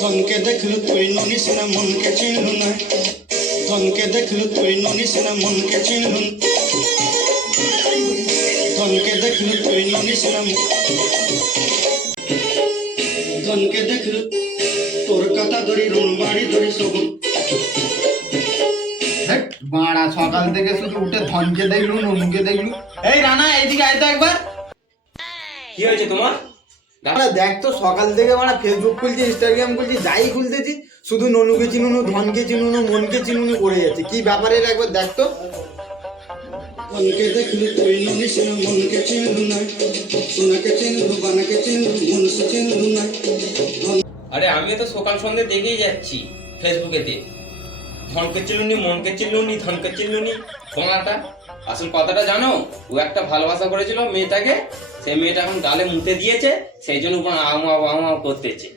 ধনকে দেখলু তুই ননিস না মনকে চিনলু না, ধনকে দেখলু তুই ননিস না মনকে চিনলু, ধনকে দেখলু তুই ননিস না, ধনকে দেখলু তোর কথা ধরি রুম বাড়ি ধরি সবুজ। বাড়া সকাল থেকে শুধু উঠে ধনকে দেখলু ননুকে দেখলু। এই রানা এইদিকে আয় তো একবার। কি হয়েছে তোমার? আরে দেখ তো সকাল থেকে মানে ফেসবুক খুলছি ইনস্টাগ্রাম খুলছি যাই খুলতেছি শুধু ননুকে চিনুনো ধনকে চিনুনো মনকে চিনুনো করে যাচ্ছে, কি ব্যাপারে একবার দেখ তো। ধনকে দেখলু তুই ননিস না মনকে চিনলু না, সোনাকে চিনলু বানাকে চিনলু মনুষ্য চিনলু না। আরে আমিও তো সকাল সন্ধ্যে দেখেই যাচ্ছি ফেসবুকেতে, ধনকে চিল্লুনি মনকে চিল্লুনি ধনকে চিল্লুনি কোনাটা। আসল কথাটা জানো, ও একটা ভালোবাসা করেছিল মেয়েটাকে, সেই মেয়েটা এখন গালে মুতে দিয়েছে, সেই জন্য আমা করতেছে।